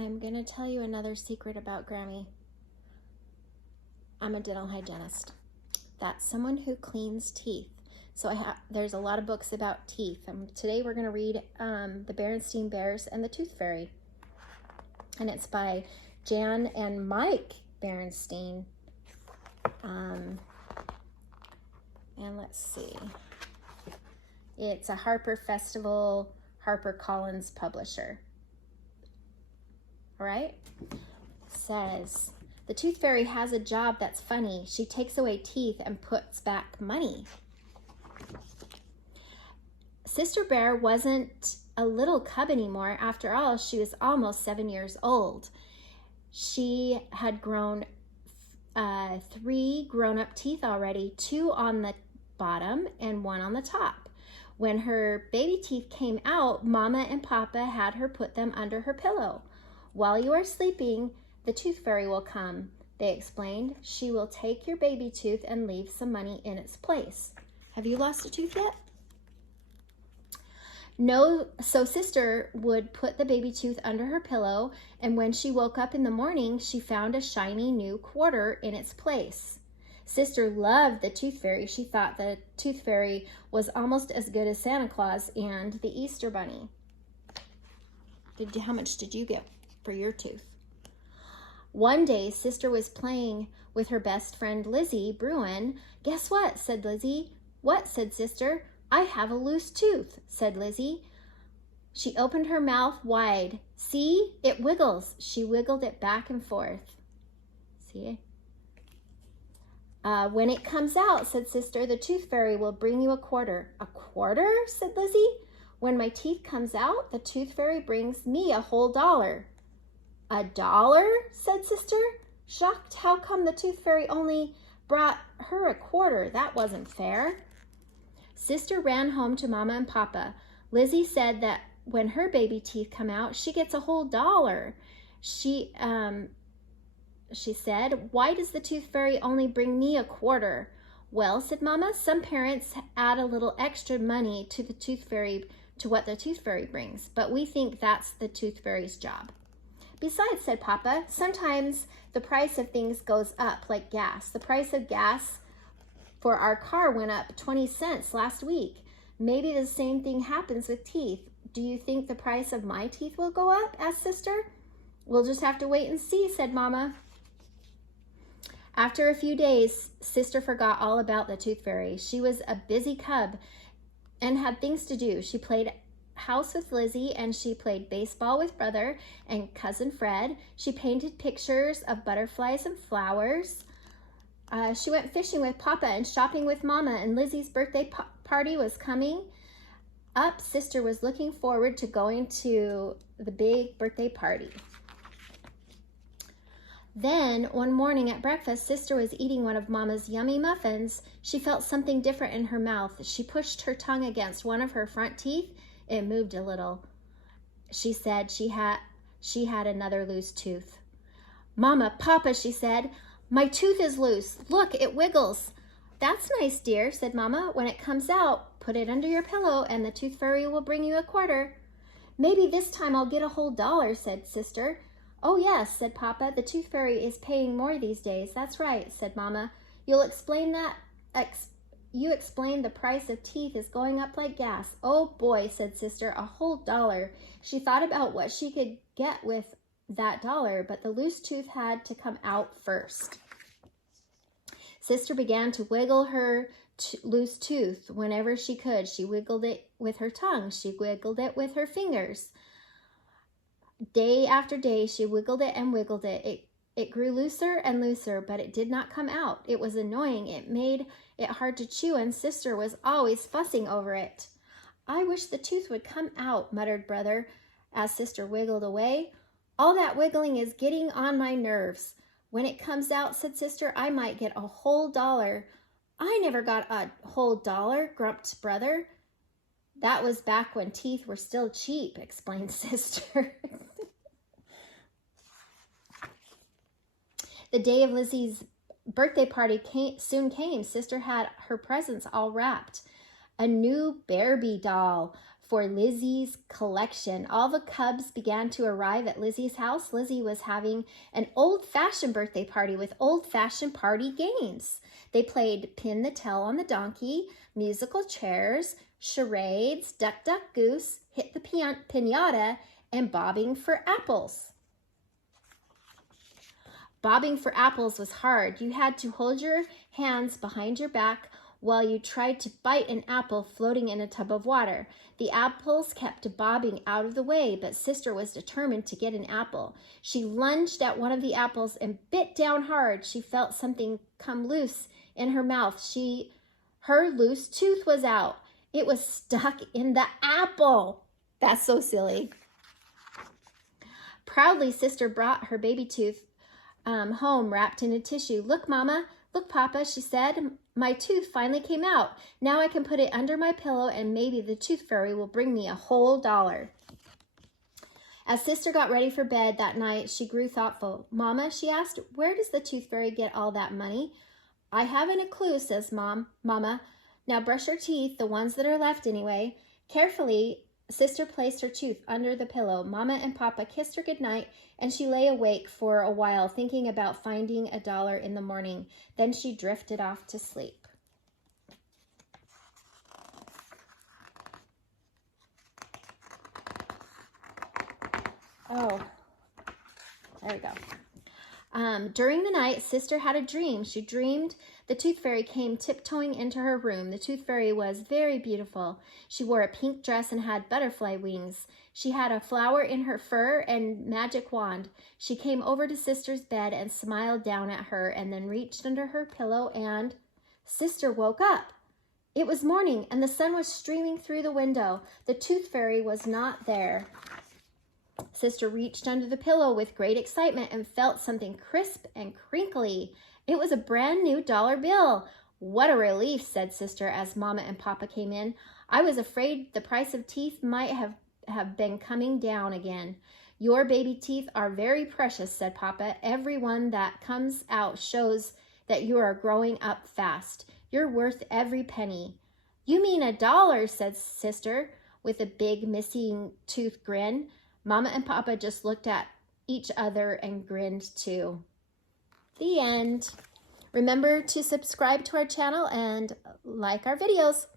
I'm going to tell you another secret about Grammy. I'm a dental hygienist. That's someone who cleans teeth. So there's a lot of books about teeth. Today we're going to read The Berenstain Bears and the Tooth Fairy. And it's by Jan and Mike Berenstain. And let's see. It's a Harper Festival, HarperCollins publisher. All right? It says, the Tooth Fairy has a job that's funny. She takes away teeth and puts back money. Sister Bear wasn't a little cub anymore. After all, she was almost 7 years old. She had grown 3 grown-up teeth already, 2 on the bottom and 1 on the top. When her baby teeth came out, Mama and Papa had her put them under her pillow. While you are sleeping, the Tooth Fairy will come, they explained. She will take your baby tooth and leave some money in its place. Have you lost a tooth yet? No, so Sister would put the baby tooth under her pillow, and when she woke up in the morning, she found a shiny new quarter in its place. Sister loved the Tooth Fairy. She thought the Tooth Fairy was almost as good as Santa Claus and the Easter Bunny. How much did you get for your tooth? One day, Sister was playing with her best friend Lizzie Bruin. Guess what? Said Lizzie. What? Said Sister. I have a loose tooth, said Lizzie. She opened her mouth wide. See, it wiggles. She wiggled it back and forth. See? When it comes out, said Sister, the Tooth Fairy will bring you a quarter. A quarter? Said Lizzie. When my teeth comes out, the Tooth Fairy brings me a whole $1. $1? Said Sister. Shocked, how come the Tooth Fairy only brought her a quarter? That wasn't fair. Sister ran home to Mama and Papa. Lizzie said that when her baby teeth come out, she gets a whole $1. She said, why does the Tooth Fairy only bring me a quarter? Well, said Mama, some parents add a little extra money to the Tooth Fairy, to what the Tooth Fairy brings, but we think that's the Tooth Fairy's job. Besides, said Papa, sometimes the price of things goes up, like gas. The price of gas for our car went up 20 cents last week. Maybe the same thing happens with teeth. Do you think the price of my teeth will go up? Asked Sister. We'll just have to wait and see, said Mama. After a few days, Sister forgot all about the Tooth Fairy. She was a busy cub and had things to do. She played house with Lizzie, and she played baseball with Brother and Cousin Fred. She painted pictures of butterflies and flowers. She went fishing with Papa and shopping with Mama, and Lizzie's birthday party was coming up. Sister was looking forward to going to the big birthday party. Then, one morning at breakfast, Sister was eating one of Mama's yummy muffins. She felt something different in her mouth. She pushed her tongue against one of her front teeth. It moved a little. She said she had another loose tooth. Mama, Papa, she said, my tooth is loose. Look, it wiggles. That's nice, dear, said Mama. When it comes out, put it under your pillow and the Tooth Fairy will bring you a quarter. Maybe this time I'll get a whole $1, said Sister. Oh, yes, said Papa. The Tooth Fairy is paying more these days. That's right, said Mama. You explain the price of teeth is going up like gas. Oh, boy, said Sister, a whole $1. She thought about what she could get with that $1, but the loose tooth had to come out first. Sister began to wiggle her loose tooth whenever she could. She wiggled it with her tongue. She wiggled it with her fingers. Day after day, she wiggled it and wiggled it. It grew looser and looser, but it did not come out. It was annoying. It made it hard to chew, and Sister was always fussing over it. I wish the tooth would come out, muttered Brother, as Sister wiggled away. All that wiggling is getting on my nerves. When it comes out, said Sister, I might get a whole $1. I never got a whole $1, grumped Brother. That was back when teeth were still cheap, explained Sister. The day of Lizzie's birthday party soon came. Sister had her presents all wrapped. A new Barbie doll for Lizzie's collection. All the cubs began to arrive at Lizzie's house. Lizzie was having an old-fashioned birthday party with old-fashioned party games. They played pin the tail on the donkey, musical chairs, charades, duck, duck, goose, hit the piñata, and bobbing for apples. Bobbing for apples was hard. You had to hold your hands behind your back while you tried to bite an apple floating in a tub of water. The apples kept bobbing out of the way, but Sister was determined to get an apple. She lunged at one of the apples and bit down hard. She felt something come loose in her mouth. Her loose tooth was out. It was stuck in the apple. That's so silly. Proudly, Sister brought her baby tooth home wrapped in a tissue. "Look, Mama. Look, Papa," she said. "My tooth finally came out. Now I can put it under my pillow and maybe the tooth fairy will bring me a whole dollar." As Sister got ready for bed that night, she grew thoughtful. "Mama," she asked, "where does the tooth fairy get all that money?" "I haven't a clue," says Mama. "Now brush your teeth, the ones that are left anyway." Carefully, Sister placed her tooth under the pillow. Mama and Papa kissed her goodnight, and she lay awake for a while thinking about finding a dollar in the morning. Then she drifted off to sleep. Oh, there we go. During the night, Sister had a dream. She dreamed the tooth fairy came tiptoeing into her room. The tooth fairy was very beautiful. She wore a pink dress and had butterfly wings. She had a flower in her fur and magic wand. She came over to Sister's bed and smiled down at her and then reached under her pillow and Sister woke up. It was morning and the sun was streaming through the window. The tooth fairy was not there. Sister reached under the pillow with great excitement and felt something crisp and crinkly. It was a brand new dollar bill. "What a relief," said Sister as Mama and Papa came in. "I was afraid the price of teeth might have been coming down again." "Your baby teeth are very precious," said Papa. "Every one that comes out shows that you are growing up fast. You're worth every penny." "You mean a dollar," said Sister with a big missing tooth grin. Mama and Papa just looked at each other and grinned too. The end. Remember to subscribe to our channel and like our videos.